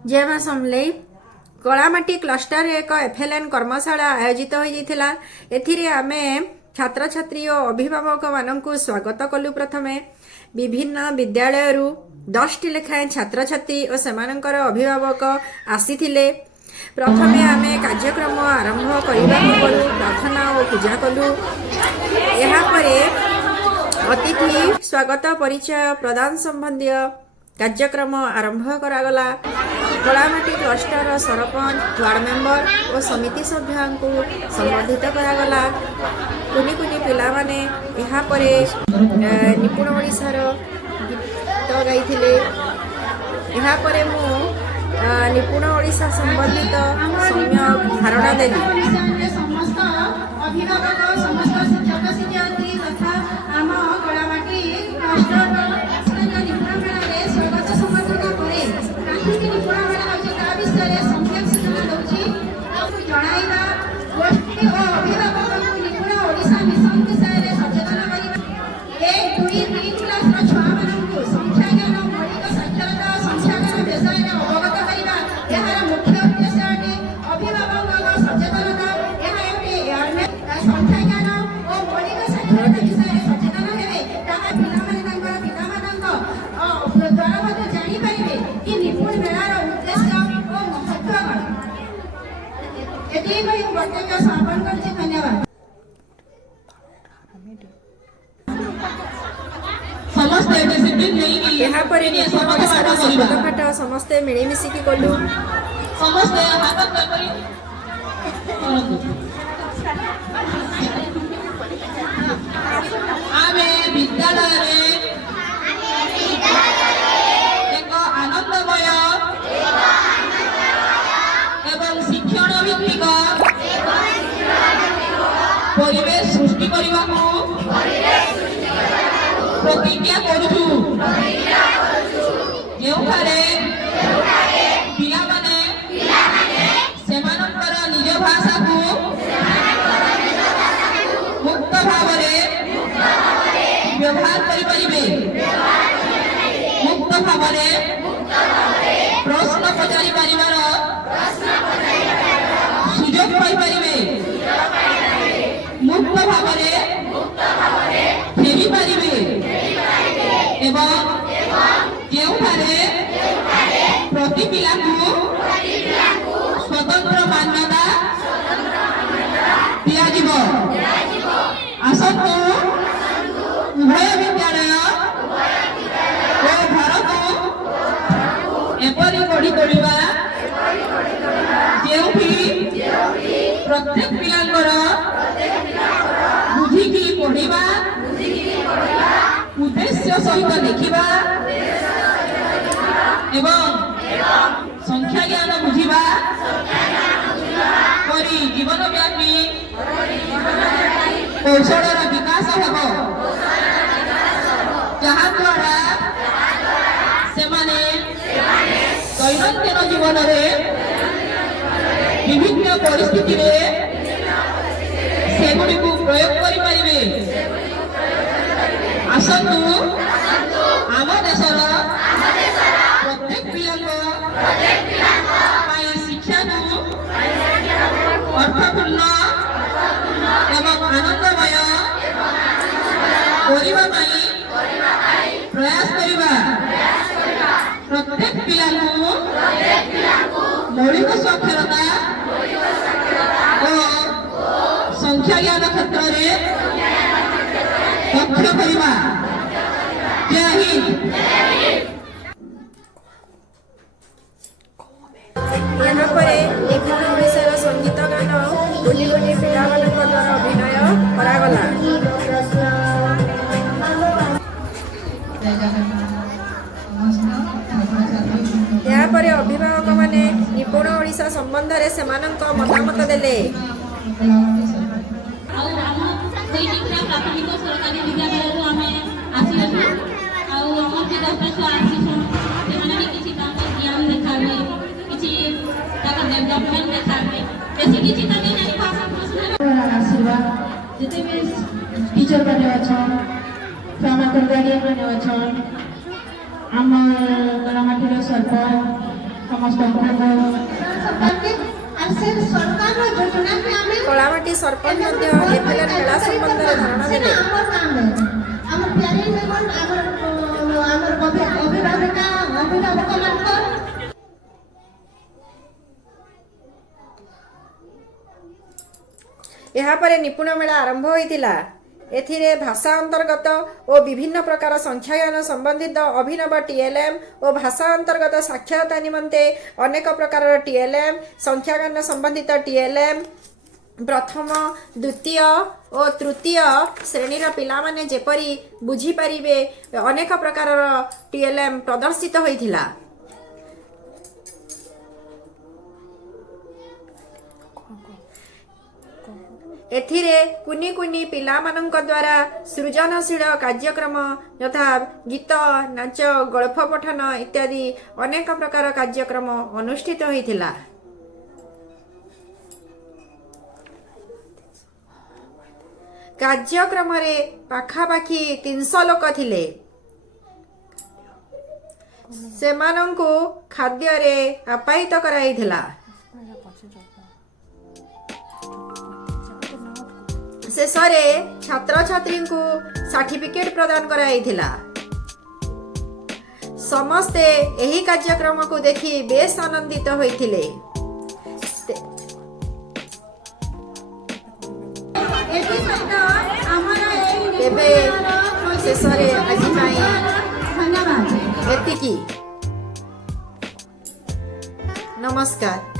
जय मां समलेई कलामाटी क्लस्टर एक एफएलएन कर्मशाला आयोजित होता एथिरे आमे छात्र छात्री और अभिभावक मानक स्वागत कलु। प्रथमे विभिन्न विद्यालय 10 टी लेखाएं छात्र छात्री और सेमानंकर अभिभावक आसीथिले। प्रथमे आमे कार्यक्रम आरंभ करने पूर्व प्रार्थना और पूजा कलु। यापरे अतिथि स्वागत परिचय प्रदान संबंधी कार्यक्रम आरंभ करागला। कलामाटी क्लस्टर सरपंच वार्ड मेंबर और समिति सभ्य को संबोधित करागला। कुनी कुनी पिला माने यहाँ परे निपुण ओडिशार गीत गाइथिले। यहाँ परे मु निपुण ओडिशा संबंधित सम्यक धारणा देली। समस्त अभिभावक समस्त शिक्षक शिक्षयित्री तथा आम कलामाटी क्लस्टर निपुण मेला स्वागत संबर्धना करे काहींकि निपुण मेला होछि ता विषय सम्यक सूचना दउछि जणाइबा गोष्ठी और अभिभावक निपुण ओडिशा मिशन विषय सचेतन करिबा। 1 2 3 क्लास रो छुआ मानकु संख्या ज्ञान मौलिक साक्षरता संख्या ज्ञान विषय अवगत करिबा एहार मुख्य उद्देश्य अटे। अभिभावक सचेतनता एहा एटे संख्या ज्ञान और मौलिक साक्षरता विषय सचेतन हेबे ताहा पिलामाने तांकर पितामानंक द्वारा मते जानि पारिबे कि निपुण मेलार उद्देश्य और महत्व कण। एति भई वक्तव्य समापन करछि। धन्यवाद। यहाँ पर निपुण ओडिशार शपथ पाठ समस्ते मिलिमिशिकी कलु। समस्ते हाथ कर आमे विद्यालय एक आनंदमय एवं शिक्षण भित्तिक परिवेश सृष्टि करने प्रतिज्ञा करूँ। ଯେଉଁଠାରେ ପିଲାମାନେ ସେମାନଙ୍କର ନିଜ ଭାଷାକୁ ମୁକ୍ତ ଭାବରେ ବ୍ୟବହାର କରିପାରିବେ, ମୁକ୍ତ ଭାବରେ ପ୍ରଶ୍ନ ପଚାରି ପାରିବାର ସୁଯୋଗ ପାଇପାରିବେ, ମୁକ୍ତ ଭାବରେ ଫେରି ପାରିବେ ଏବଂ ଯେଉଁଠାରେ प्रति पिला स्वतंत्र मान्यता दियाजिब। आसतु उभय विद्यालय और घर को एपरी गढ़ी तोड़ा जेउठी प्रत्येक पिलांकर बुझिकी पढ़िबा उद्देश्य सहित देखिबा एवं संख्या ज्ञान बुझिबा करी जीवन व्यापी कौशलर विकास हेब, जहाँ द्वारा सेमाने दैनन्दिन जीवन विभिन्न परिस्थिति सेगुड़ी को प्रयोग करि परिबे। आसतु आम देशर प्रत्येक पिला शिक्षा अर्थपूर्ण एवं आनंदमय प्रयास करवा। प्रत्येक पिला मौलिक साक्षरता और संख्या ज्ञान क्षेत्र में दक्ष करवा। जय हिंद। यहाँ पर निपुण ओडिशार संगीत गान गोटी गोटी पिला द्वारा अभिनय करागला। यहाँ पर अभिभावक माने निपुण ओडिशा संबंध में सेमानंक मतामत देले। प्राथमिक सरकारी विद्यालय आमे आसीलु आउ हमर के 10 आसीछु सेमाने किछि ज्ञान देखाबे किछि ताका डेवलपमेंट देखाबे बेसी किछि तने जानि भाषा प्रश्न आशीर्वाद जते भी टीचर बने अछन फ्रामा गार्डियन बने अछन आम कलामाटीर सरपंच ସମସ୍ତଙ୍କୁ ସରକାରକେ আর সে সরকারর যোজনাকে আমি କଳାମାଟି ସରପଞ୍ଚ ମଧ୍ୟ ଏଫଏଲଏନ୍ ମେଳା ସମ୍ବନ୍ଧରେ ଧାରଣା ଦେଲେ। আমার কাম আমার প্যারেন্ট মেম্বর আমার অভিভাবক ମାନଙ୍କ ଏହାପରେ ନିପୁଣ ମେଳା ଆରମ୍ଭ ହୋଇଥିଲା। ଏଥିରେ ଭାଷା ଅନ୍ତର୍ଗତ ଓ ବିଭିନ୍ନ ପ୍ରକାର ସଂଖ୍ୟାୟନ ସମ୍ବନ୍ଧିତ ଅଭିନବ ଟିଏଲଏମ୍ ଓ ଭାଷା ଅନ୍ତର୍ଗତ ସାକ୍ଷରତା ନିମନ୍ତେ ଅନେକ ପ୍ରକାରର ଟିଏଲଏମ୍, ସଂଖ୍ୟାଜ୍ଞାନ ସମ୍ବନ୍ଧିତ ଟିଏଲଏମ୍, ପ୍ରଥମ, ଦ୍ୱିତୀୟ ଓ ତୃତୀୟ ଶ୍ରେଣୀର ପିଲାମାନେ ଯେପରି ବୁଝିପାରିବେ ଅନେକ ପ୍ରକାରର ଟିଏଲଏମ୍ ପ୍ରଦର୍ଶିତ ହୋଇଥିଲା। ଏଥିରେ କୁନି କୁନି ପିଲାମାନଙ୍କ ଦ୍ୱାରା ସୃଜନଶୀଳ କାର୍ଯ୍ୟକ୍ରମ ଯଥା ଗୀତ, ନାଚ, ଗଳ୍ପ ପଠନ ଇତ୍ୟାଦି ଅନେକ ପ୍ରକାର କାର୍ଯ୍ୟକ୍ରମ ଅନୁଷ୍ଠିତ ହୋଇଥିଲା। କାର୍ଯ୍ୟକ୍ରମରେ ପାଖାପାଖି 300 ଲୋକ ଥିଲେ। ସେମାନଙ୍କୁ ଖାଦ୍ୟରେ ଆପ୍ୟାୟିତ କରାଯାଇଥିଲା। ଶେଷରେ ଛାତ୍ରଛାତ୍ରୀଙ୍କୁ ସାର୍ଟିଫିକେଟ ପ୍ରଦାନ କରାଯାଇଥିଲା। ସମସ୍ତେ ଏହି କାର୍ଯ୍ୟକ୍ରମକୁ ଦେଖି ବେଶ ଆନନ୍ଦିତ ହୋଇଥିଲେ। ତେବେ ଶେଷରେ ଆଜି ପାଇଁ ଧନ୍ୟବାଦ। ଏତିକି। ନମସ୍କାର।